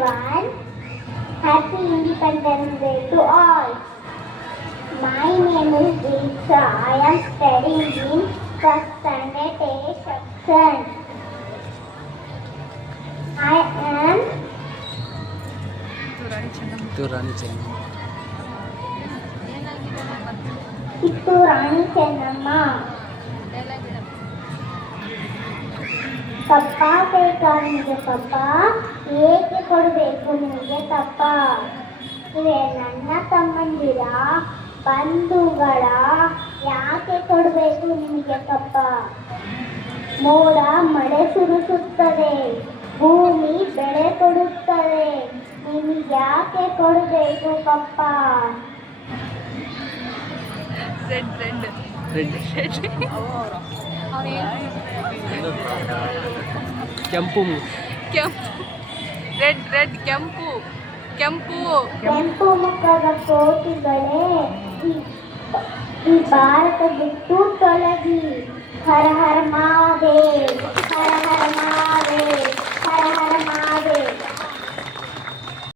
everyone. Happy Independence Day to all. My name is Deeksha. I am studying in first standard A section. I am Kittu Rani Chennamma. ತಪ್ಪ ಬೇಕಾ ನಿಮಗೆ ಪಪ್ಪ ಏಕೆ ಕೊಡಬೇಕು ನಿಮಗೆ ತಪ್ಪ ಇವೇ ನನ್ನ ತಮ್ಮಂದಿರ ಬಂಧುಗಳ ಯಾಕೆ ಕೊಡಬೇಕು ನಿಮಗೆ ತಪ್ಪ ಮೋಡ ಮಳೆ ಸುರಿಸುತ್ತದೆ ಭೂಮಿ ಬೆಳೆ ಕೊಡುತ್ತದೆ ನಿಮಗೆ ಯಾಕೆ ಕೊಡಬೇಕು ಪಪ್ಪ ಕೆಂಪು ಕೆಂಪು ಮುಖದ ಕೋಟಿಗಳೇ ಈ ಭಾರತ ಬಿಟ್ಟು ತೊಲಗಿ ಹರ ಹರ ಮಹಾದೇವ್ ಹರ